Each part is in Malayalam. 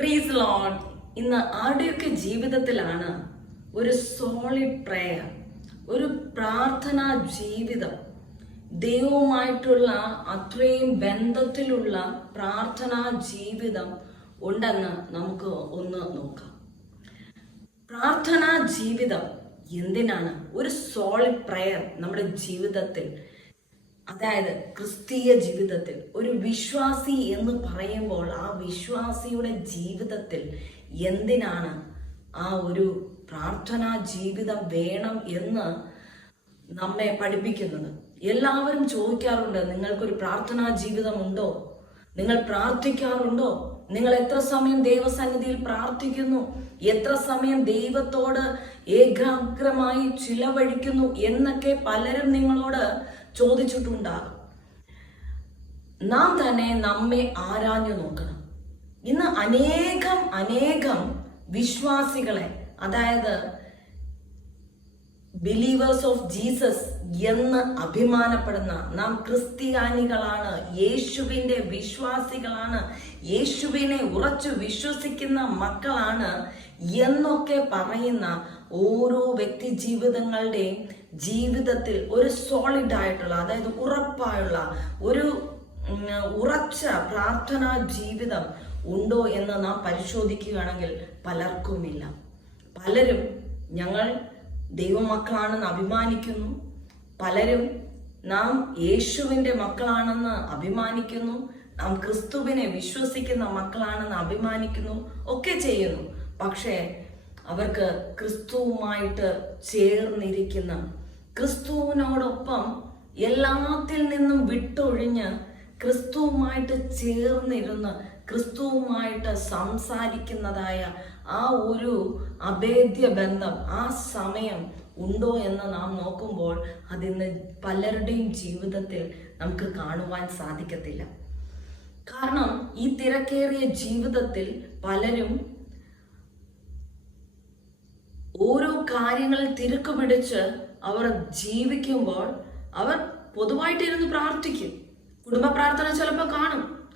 പ്രീസ് ലോഡ് ഇന്ന് ആരുടെയൊക്കെ ജീവിതത്തിലാണ് ഒരു സോളിഡ് പ്രേയർ ഒരു പ്രാർത്ഥനാ ജീവിതം. ദൈവവുമായിട്ടുള്ള അത്രയും ബന്ധത്തിലുള്ള പ്രാർത്ഥനാ ജീവിതം ഉണ്ടെന്ന് നമുക്ക് ഒന്ന് നോക്കാം. പ്രാർത്ഥനാ ജീവിതം എന്തിനാണ്? ഒരു സോളിഡ് പ്രയർ നമ്മുടെ ജീവിതത്തിൽ അതായത് ക്രിസ്തീയ ജീവിതത്തിൽ ഒരു വിശ്വാസി എന്ന് പറയുമ്പോൾ ആ വിശ്വാസിയുടെ ജീവിതത്തിൽ എന്തിനാണ് ആ ഒരു പ്രാർത്ഥനാ ജീവിതം വേണം എന്ന് നമ്മെ പഠിപ്പിക്കുന്നത്? എല്ലാവരും ചോദിക്കാറുണ്ട് നിങ്ങൾക്കൊരു പ്രാർത്ഥനാ ജീവിതമുണ്ടോ? നിങ്ങൾ പ്രാർത്ഥിക്കാറുണ്ടോ? നിങ്ങൾ എത്ര സമയം ദൈവസന്നിധിയിൽ പ്രാർത്ഥിക്കുന്നു? എത്ര സമയം ദൈവത്തോട് ഏകാഗ്രമായി ചിലവഴിക്കുന്നു? എന്നൊക്കെ പലരും നിങ്ങളോട് ചോദിച്ചിട്ടുണ്ടാകും. നാം തന്നെ നമ്മെ ആരാഞ്ഞു നോക്കണം. ഇന്ന് അനേകം അനേകം വിശ്വാസികളെ അതായത് ബിലീവേഴ്സ് ഓഫ് ജീസസ് എന്ന് അഭിമാനപ്പെടുന്ന നാം ക്രിസ്ത്യാനികളാണ് യേശുവിന്റെ വിശ്വാസികളാണ് യേശുവിനെ ഉറച്ചു വിശ്വസിക്കുന്ന മക്കളാണ് എന്നൊക്കെ പറയുന്ന ഓരോ വ്യക്തി ജീവിതങ്ങളുടെയും ജീവിതത്തിൽ ഒരു സോളിഡ് ആയിട്ടുള്ള അതായത് ഉറപ്പായുള്ള ഒരു ഉറച്ച പ്രാർത്ഥനാ ജീവിതം ഉണ്ടോ എന്ന് നാം പരിശോധിക്കുകയാണെങ്കിൽ പലർക്കുമില്ല. പലരും ഞങ്ങൾ ദൈവമക്കളാണെന്ന് അഭിമാനിക്കുന്നു. പലരും നാം യേശുവിന്റെ മക്കളാണെന്ന് അഭിമാനിക്കുന്നു. നാം ക്രിസ്തുവിനെ വിശ്വസിക്കുന്ന മക്കളാണെന്ന് അഭിമാനിക്കുന്നു. ഒക്കെ ചെയ്യുന്നു. പക്ഷേ അവർക്ക് ക്രിസ്തുവുമായിട്ട് ചേർന്നിരിക്കുന്ന ക്രിസ്തുവിനോടൊപ്പം എല്ലാത്തിൽ നിന്നും വിട്ടൊഴിഞ്ഞ് ക്രിസ്തുവുമായിട്ട് ചേർന്നിരുന്ന് ക്രിസ്തുവുമായിട്ട് സംസാരിക്കുന്നതായ ആ ഒരു അഭേദ്യ ബന്ധം ആ സമയം ഉണ്ടോ എന്ന് നാം നോക്കുമ്പോൾ അതിന്ന് പലരുടെയും ജീവിതത്തിൽ നമുക്ക് കാണുവാൻ സാധിക്കത്തില്ല. കാരണം ഈ തിരക്കേറിയ ജീവിതത്തിൽ പലരും ഓരോ കാര്യങ്ങളിൽ തിരക്ക് പിടിച്ച് അവർ ജീവിക്കുമ്പോൾ അവർ പൊതുവായിട്ടിരുന്ന് പ്രാർത്ഥിക്കും. കുടുംബ പ്രാർത്ഥന ചിലപ്പോൾ കാണും.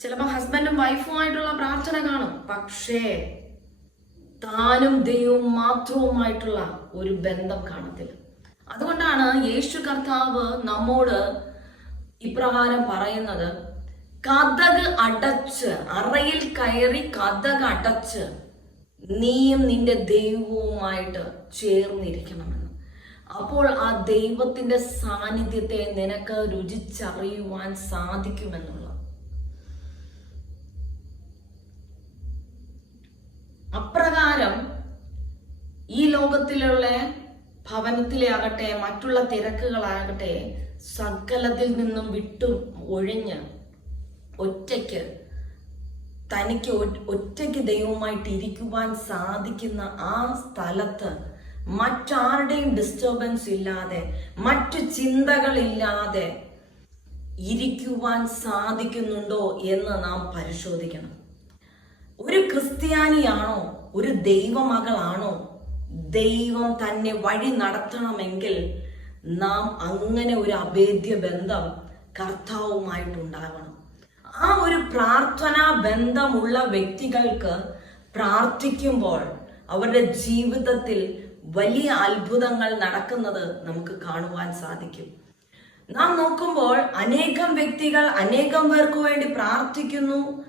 ചിലപ്പോൾ ഹസ്ബൻഡും വൈഫുമായിട്ടുള്ള പ്രാർത്ഥന കാണും. പക്ഷേ താനും ദൈവവും മാത്രവുമായിട്ടുള്ള ഒരു ബന്ധം കാണത്തില്ല. അതുകൊണ്ടാണ് യേശു കർത്താവ് നമ്മോട് ഇപ്രകാരം പറയുന്നത്. കഥക് അടച്ച് അറയിൽ കയറി കഥക് അടച്ച് നീയും നിന്റെ ദൈവവുമായിട്ട് ചേർന്നിരിക്കണമെന്ന് അപ്പോൾ ആ ദൈവത്തിന്റെ സാന്നിധ്യത്തെ നിനക്ക് രുചിച്ചറിയുവാൻ സാധിക്കുമെന്നുള്ള അപ്രകാരം ഈ ലോകത്തിലുള്ള ഭവനത്തിലെ ആകട്ടെ മറ്റുള്ള തിരക്കുകളാകട്ടെ സകലത്തിൽ നിന്നും വിട്ടു ഒഴിഞ്ഞ് ഒറ്റയ്ക്ക് തനിക്ക് ഒറ്റയ്ക്ക് ദൈവമായിട്ട് ഇരിക്കുവാൻ സാധിക്കുന്ന ആ സ്ഥലത്ത് മറ്റാരുടെയും ഡിസ്റ്റർബൻസ് ഇല്ലാതെ മറ്റു ചിന്തകളില്ലാതെ ഇരിക്കുവാൻ സാധിക്കുന്നുണ്ടോ എന്ന് നാം പരിശോധിക്കണം. ഒരു ക്രിസ്ത്യാനിയാണോ ഒരു ദൈവമകളാണോ ദൈവം തന്നെ വഴി നടത്തണമെങ്കിൽ നാം അങ്ങനെ ഒരു അഭേദ്യ ബന്ധം കർത്താവുമായിട്ടുണ്ടാകണം. ആ ഒരു പ്രാർത്ഥനാ ബന്ധമുള്ള വ്യക്തികൾക്ക് പ്രാർത്ഥിക്കുമ്പോൾ അവരുടെ ജീവിതത്തിൽ വലിയ അത്ഭുതങ്ങൾ നടക്കുന്നത് നമുക്ക് കാണുവാൻ സാധിക്കും. നാം നോക്കുമ്പോൾ അനേകം വ്യക്തികൾ അനേകം പേർക്ക് വേണ്ടി പ്രാർത്ഥിക്കുന്നു.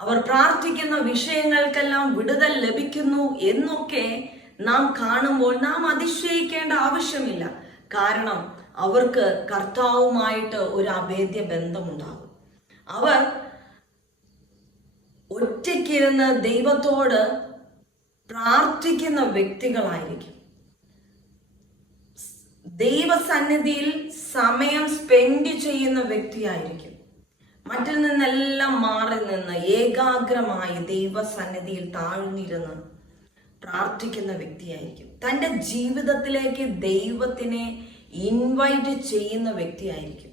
അവർ പ്രാർത്ഥിക്കുന്ന വിഷയങ്ങൾക്കെല്ലാം വിടുതൽ ലഭിക്കുന്നു എന്നൊക്കെ നാം കാണുമ്പോൾ നാം അതിശയിക്കേണ്ട ആവശ്യമില്ല. കാരണം അവർക്ക് കർത്താവുമായിട്ട് ഒരു അഭേദ്യ ബന്ധമുണ്ടാകും. അവർ ഒറ്റയ്ക്കിരുന്ന് ദൈവത്തോട് പ്രാർത്ഥിക്കുന്ന വ്യക്തികളായിരിക്കും. ദൈവസന്നിധിയിൽ സമയം സ്പെൻഡ് ചെയ്യുന്ന വ്യക്തിയായിരിക്കും. മറ്റിൽ നിന്നെല്ലാം മാറി നിന്ന് ഏകാഗ്രമായി ദൈവസന്നിധിയിൽ താഴ്ന്നിരുന്ന് പ്രാർത്ഥിക്കുന്ന വ്യക്തിയായിരിക്കും. തന്റെ ജീവിതത്തിലേക്ക് ദൈവത്തിനെ ഇൻവൈറ്റ് ചെയ്യുന്ന വ്യക്തിയായിരിക്കും.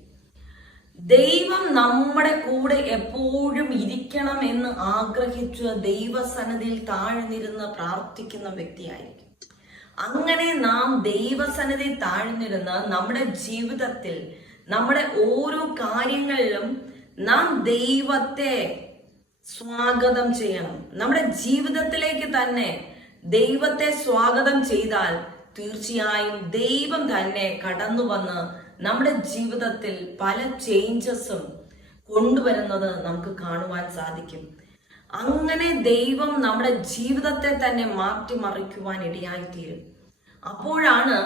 ദൈവം നമ്മുടെ കൂടെ എപ്പോഴും ഇരിക്കണം എന്ന് ആഗ്രഹിച്ച് ദൈവസന്നിധിയിൽ താഴ്ന്നിരുന്ന് പ്രാർത്ഥിക്കുന്ന വ്യക്തിയായിരിക്കും. അങ്ങനെ നാം ദൈവസന്നിധി താഴ്ന്നിരുന്ന് നമ്മുടെ ജീവിതത്തിൽ നമ്മുടെ ഓരോ കാര്യങ്ങളിലും നാം ദൈവത്തെ സ്വാഗതം ചെയ്യണം. നമ്മുടെ ജീവിതത്തിലേക്ക് തന്നെ ദൈവത്തെ സ്വാഗതം ചെയ്താൽ തീർച്ചയായും ദൈവം തന്നെ കടന്നു വന്ന് നമ്മുടെ ജീവിതത്തിൽ പല ചേഞ്ചസും കൊണ്ടുവരുന്നത് നമുക്ക് കാണുവാൻ സാധിക്കും. അങ്ങനെ ദൈവം നമ്മുടെ ജീവിതത്തെ തന്നെ മാറ്റിമറിക്കുവാൻ ഇടയായിത്തീരും. അപ്പോഴാണ്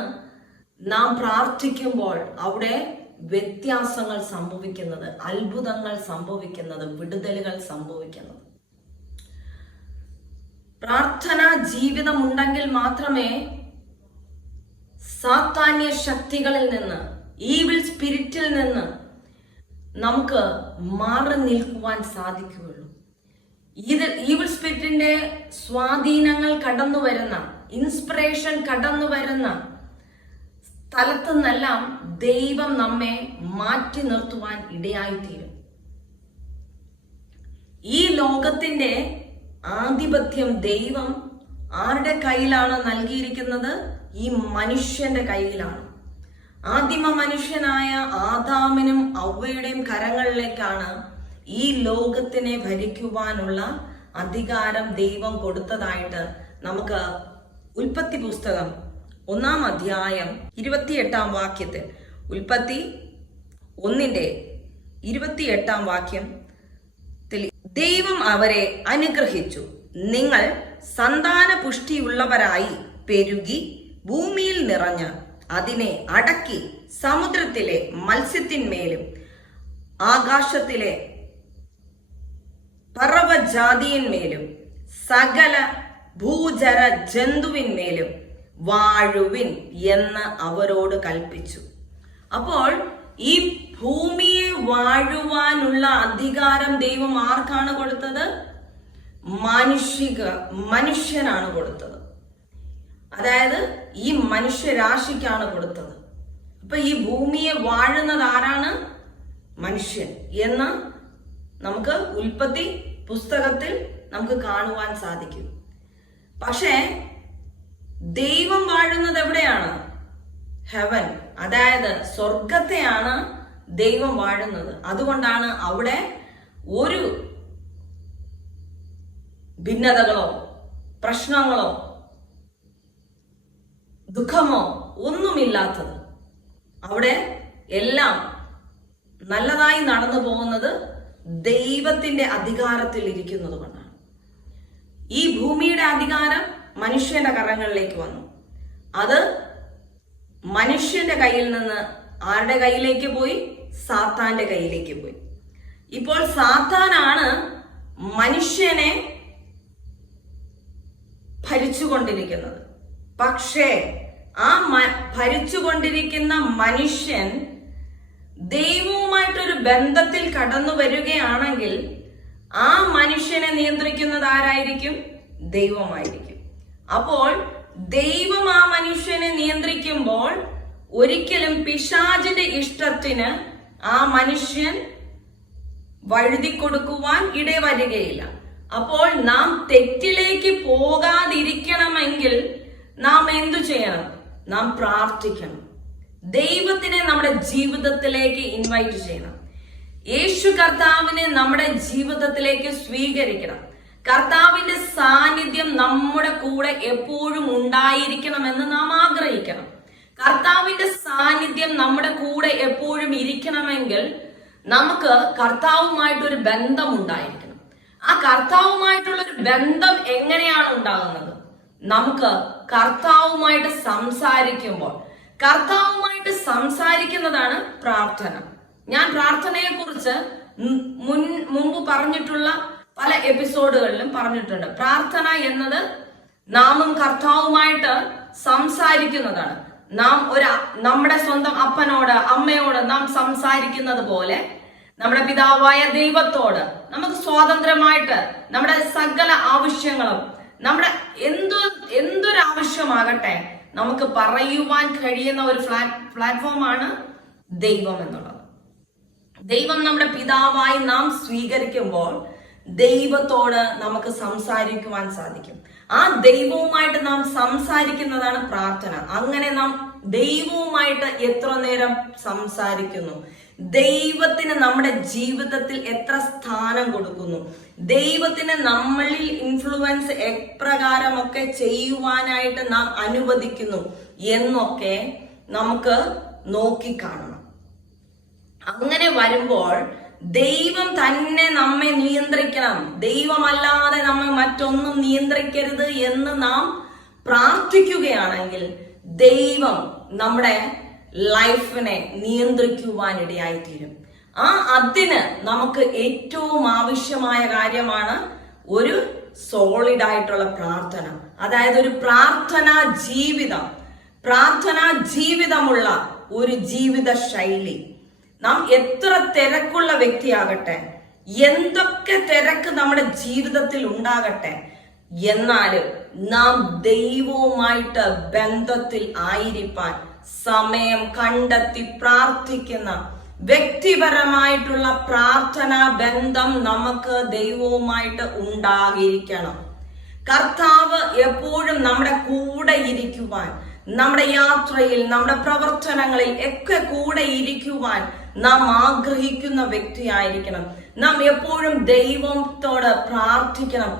നാം പ്രാർത്ഥിക്കുമ്പോൾ അവിടെ വ്യത്യാസങ്ങൾ സംഭവിക്കുന്നത് അത്ഭുതങ്ങൾ സംഭവിക്കുന്നത് വിടുതലുകൾ സംഭവിക്കുന്നത്. പ്രാർത്ഥന ജീവിതമുണ്ടെങ്കിൽ മാത്രമേ സാത്താന്യ ശക്തികളിൽ നിന്ന് ഈവിൽ സ്പിരിറ്റിൽ നിന്ന് നമുക്ക് മാറി നിൽക്കുവാൻ സാധിക്കുകയുള്ളൂ. ഈവിൾ സ്പിരിറ്റിന്റെ സ്വാധീനങ്ങൾ കടന്നു വരുന്ന ഇൻസ്പിറേഷൻ കടന്നു വരുന്ന സ്ഥലത്തു നിന്നെല്ലാം ദൈവം നമ്മെ മാറ്റി നിർത്തുവാൻ ഇടയായിത്തീരും. ഈ ലോകത്തിന്റെ ആധിപത്യം ദൈവം ആരുടെ കയ്യിലാണ് നൽകിയിരിക്കുന്നത്? ഈ മനുഷ്യന്റെ കയ്യിലാണ്. ആദിമ മനുഷ്യനായ ആദാമിനും ഔവയുടെയും കരങ്ങളിലേക്കാണ് ഈ ലോകത്തിനെ ഭരിക്കുവാനുള്ള അധികാരം ദൈവം കൊടുത്തതായിട്ട് നമുക്ക് ഉൽപ്പത്തി പുസ്തകം ഒന്നാം അധ്യായം ഇരുപത്തിയെട്ടാം വാക്യത്തിൽ. ഉൽപ്പത്തി ഒന്നിന്റെ ഇരുപത്തിയെട്ടാം വാക്യം ദൈവം അവരെ അനുഗ്രഹിച്ചു. നിങ്ങൾ സന്താന പുഷ്ടിയുള്ളവരായി പെരുകി ഭൂമിയിൽ നിറഞ്ഞ് അതിനെ അടക്കി സമുദ്രത്തിലെ മത്സ്യത്തിന്മേലും ആകാശത്തിലെ പറവജാതിയന്മേലും സകല ഭൂചര ജന്തുവിന്മേലും വാഴുവിൻ എന്ന് അവരോട് കൽപ്പിച്ചു. അപ്പോൾ ഈ ഭൂമിയെ വാഴുവാനുള്ള അധികാരം ദൈവം ആർക്കാണ് കൊടുത്തത്? മാനുഷിക മനുഷ്യനാണ് കൊടുത്തത്. അതായത് ഈ മനുഷ്യരാശിക്കാണ് കൊടുത്തത്. അപ്പൊ ഈ ഭൂമിയെ വാഴുന്നത് ആരാണ്? മനുഷ്യൻ എന്ന് നമുക്ക് ഉൽപ്പത്തി പുസ്തകത്തിൽ നമുക്ക് കാണുവാൻ സാധിക്കും. പക്ഷേ ദൈവം വാഴുന്നത് എവിടെയാണ്? ഹെവൻ അതായത് സ്വർഗത്തെയാണ് ദൈവം വാഴുന്നത്. അതുകൊണ്ടാണ് അവിടെ ഒരു ഭിന്നതകളോ പ്രശ്നങ്ങളോ ദുഃഖമോ ഒന്നുമില്ലാത്തത്. അവിടെ എല്ലാം നല്ലതായി നടന്നു പോകുന്നത് ദൈവത്തിന്റെ അധികാരത്തിൽ ഇരിക്കുന്നത് കൊണ്ടാണ്. ഈ ഭൂമിയുടെ അധികാരം മനുഷ്യന്റെ കരങ്ങളിലേക്ക് വന്നു. അത് മനുഷ്യന്റെ കയ്യിൽ നിന്ന് ആരുടെ കയ്യിലേക്ക് പോയി? സാത്താന്റെ കയ്യിലേക്ക് പോയി. ഇപ്പോൾ സാത്താനാണ് മനുഷ്യനെ ഭരിച്ചുകൊണ്ടിരിക്കുന്നത്. പക്ഷേ ആ ഭരിച്ചുകൊണ്ടിരിക്കുന്ന മനുഷ്യൻ ദൈവവുമായിട്ടൊരു ബന്ധത്തിൽ കടന്നു വരികയാണെങ്കിൽ ആ മനുഷ്യനെ നിയന്ത്രിക്കുന്നത് ആരായിരിക്കും? ദൈവമായിരിക്കും. അപ്പോൾ ദൈവം ആ മനുഷ്യനെ നിയന്ത്രിക്കുമ്പോൾ ഒരിക്കലും പിശാചിന്റെ ഇഷ്ടത്തിന് ആ മനുഷ്യൻ വഴുതി കൊടുക്കുവാൻ ഇടവരികയില്ല. അപ്പോൾ നാം തെറ്റിലേക്ക് പോകാതിരിക്കണമെങ്കിൽ നാം എന്തു ചെയ്യണം? നാം പ്രാർത്ഥിക്കണം. ദൈവത്തിനെ നമ്മുടെ ജീവിതത്തിലേക്ക് ഇൻവൈറ്റ് ചെയ്യണം. യേശു കർത്താവിനെ നമ്മുടെ ജീവിതത്തിലേക്ക് സ്വീകരിക്കണം. കർത്താവിന്റെ സാന്നിധ്യം നമ്മുടെ കൂടെ എപ്പോഴും ഉണ്ടായിരിക്കണമെന്ന് നാം ആഗ്രഹിക്കണം. കർത്താവിന്റെ സാന്നിധ്യം നമ്മുടെ കൂടെ എപ്പോഴും ഇരിക്കണമെങ്കിൽ നമുക്ക് കർത്താവുമായിട്ട് ഒരു ബന്ധം ഉണ്ടായിരിക്കണം. ആ കർത്താവുമായിട്ടുള്ള ഒരു ബന്ധം എങ്ങനെയാണ് ഉണ്ടാകുന്നത്? നമുക്ക് കർത്താവുമായിട്ട് സംസാരിക്കുമ്പോൾ കർത്താവുമായിട്ട് സംസാരിക്കുന്നതാണ് പ്രാർത്ഥന. ഞാൻ പ്രാർത്ഥനയെ കുറിച്ച് മുൻ മുമ്പ് പറഞ്ഞിട്ടുള്ള പല എപ്പിസോഡുകളിലും പറഞ്ഞിട്ടുണ്ട്. പ്രാർത്ഥന എന്നത് നാമും കർത്താവുമായിട്ട് സംസാരിക്കുന്നതാണ്. നാം ഒരു നമ്മുടെ സ്വന്തം അപ്പനോട് അമ്മയോട് നാം സംസാരിക്കുന്നത് പോലെ നമ്മുടെ പിതാവായ ദൈവത്തോട് നമുക്ക് സ്വാതന്ത്ര്യമായിട്ട് നമ്മുടെ സകല ആവശ്യങ്ങളും നമ്മുടെ എന്തു എന്തൊരു ആവശ്യമാകട്ടെ നമുക്ക് പറയുവാൻ കഴിയുന്ന ഒരു പ്ലാറ്റ്ഫോമാണ് ദൈവം എന്നുള്ളത്. ദൈവം നമ്മുടെ പിതാവായി നാം സ്വീകരിക്കുമ്പോൾ ദൈവത്തോട് നമുക്ക് സംസാരിക്കുവാൻ സാധിക്കും. ആ ദൈവവുമായിട്ട് നാം സംസാരിക്കുന്നതാണ് പ്രാർത്ഥന. അങ്ങനെ നാം ദൈവവുമായിട്ട് എത്ര നേരം സംസാരിക്കുന്നു? ദൈവത്തിന് നമ്മുടെ ജീവിതത്തിൽ എത്ര സ്ഥാനം കൊടുക്കുന്നു? ദൈവത്തിന് നമ്മളിൽ ഇൻഫ്ലുവൻസ് എപ്രകാരമൊക്കെ ചെയ്യുവാനായിട്ട് നാം അനുവദിക്കുന്നു എന്നൊക്കെ നമുക്ക് നോക്കിക്കാണണം. അങ്ങനെ വരുമ്പോൾ ദൈവം തന്നെ നമ്മെ നിയന്ത്രിക്കണം. ദൈവമല്ലാതെ നമ്മെ മറ്റൊന്നും നിയന്ത്രിക്കരുത് എന്ന് നാം പ്രാർത്ഥിക്കുകയാണെങ്കിൽ ദൈവം നമ്മുടെ ലൈഫിനെ നിയന്ത്രിക്കുവാനിടയായിത്തീരും. ആ അതിന് നമുക്ക് ഏറ്റവും ആവശ്യമായ കാര്യമാണ് ഒരു സോളിഡ് ആയിട്ടുള്ള പ്രാർത്ഥന. അതായത് ഒരു പ്രാർത്ഥനാ ജീവിതം. പ്രാർത്ഥനാ ജീവിതമുള്ള ഒരു ജീവിത ശൈലി. നാം എത്ര തിരക്കുള്ള വ്യക്തിയാകട്ടെ എന്തൊക്കെ തിരക്ക് നമ്മുടെ ജീവിതത്തിൽ ഉണ്ടാകട്ടെ എന്നാലും നാം ദൈവവുമായിട്ട് ബന്ധത്തിൽ ആയിരിക്കാൻ സമയം കണ്ടെത്തി പ്രാർത്ഥിക്കുന്ന വ്യക്തിപരമായിട്ടുള്ള പ്രാർത്ഥനാ ബന്ധം നമുക്ക് ദൈവവുമായിട്ട് ഉണ്ടാകിയിരിക്കണം കർത്താവ് എപ്പോഴും നമ്മുടെ കൂടെ ഇരിക്കുവാൻ നമ്മുടെ യാത്രയിൽ നമ്മുടെ പ്രവർത്തനങ്ങളിൽ ഒക്കെ കൂടെ ഇരിക്കുവാൻ നാം ആഗ്രഹിക്കുന്ന വ്യക്തിയായിരിക്കണം. നാം എപ്പോഴും ദൈവത്തോട് പ്രാർത്ഥിക്കണം.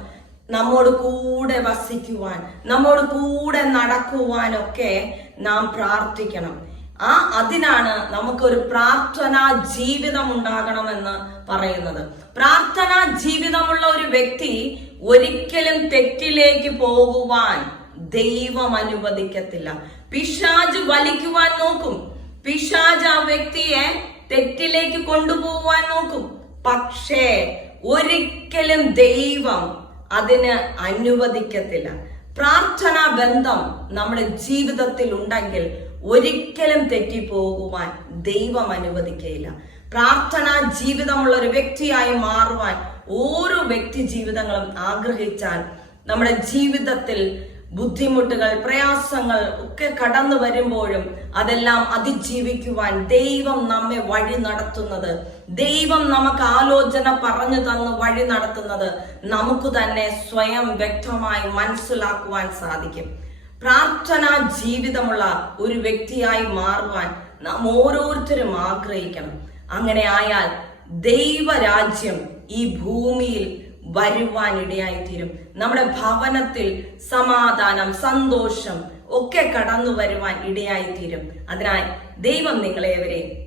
നമ്മോട് കൂടെ വസിക്കുവാൻ നമ്മോട് കൂടെ നടക്കുവാനൊക്കെ നാം പ്രാർത്ഥിക്കണം. ആ അതിനാണ് നമുക്കൊരു പ്രാർത്ഥനാ ജീവിതം ഉണ്ടാകണമെന്ന് പറയുന്നത്. പ്രാർത്ഥനാ ജീവിതമുള്ള ഒരു വ്യക്തി ഒരിക്കലും തെറ്റിലേക്ക് പോകുവാൻ ദൈവം അനുവദിക്കത്തില്ല. പിശാജ് വലിക്കുവാൻ നോക്കും. പിശാജ് ആ വ്യക്തിയെ തെറ്റിലേക്ക് കൊണ്ടുപോകുവാൻ നോക്കും. പക്ഷേ ഒരിക്കലും ദൈവം അതിന് അനുവദിക്കത്തില്ല. പ്രാർത്ഥനാ ബന്ധം നമ്മുടെ ജീവിതത്തിൽ ഉണ്ടെങ്കിൽ ഒരിക്കലും തെറ്റിപ്പോകുവാൻ ദൈവം അനുവദിക്കയില്ല. പ്രാർത്ഥനാ ജീവിതമുള്ള ഒരു വ്യക്തിയായി മാറുവാൻ ഓരോ വ്യക്തി ജീവിതങ്ങളും ആഗ്രഹിച്ചാൽ നമ്മുടെ ജീവിതത്തിൽ ബുദ്ധിമുട്ടുകൾ പ്രയാസങ്ങൾ ഒക്കെ കടന്നു വരുമ്പോഴും അതെല്ലാം അതിജീവിക്കുവാൻ ദൈവം നമ്മെ വഴി നടത്തുന്നത് ദൈവം നമുക്ക് ആലോചന പറഞ്ഞു തന്ന് വഴി നടത്തുന്നത് നമുക്ക് തന്നെ സ്വയം വ്യക്തമായി മനസ്സിലാക്കുവാൻ സാധിക്കും. പ്രാർത്ഥനാ ജീവിതമുള്ള ഒരു വ്യക്തിയായി മാറുവാൻ നാം ഓരോരുത്തരും ആഗ്രഹിക്കണം. അങ്ങനെ ആയാൽ ദൈവരാജ്യം ഈ ഭൂമിയിൽ വരുവാൻ തീരും നമ്മുടെ ഭവനത്തിൽ സമാധാനം സന്തോഷം ഒക്കെ കടന്നു വരുവാൻ ഇടയായിത്തീരും. അതിനായി ദൈവം നിങ്ങളെവരെ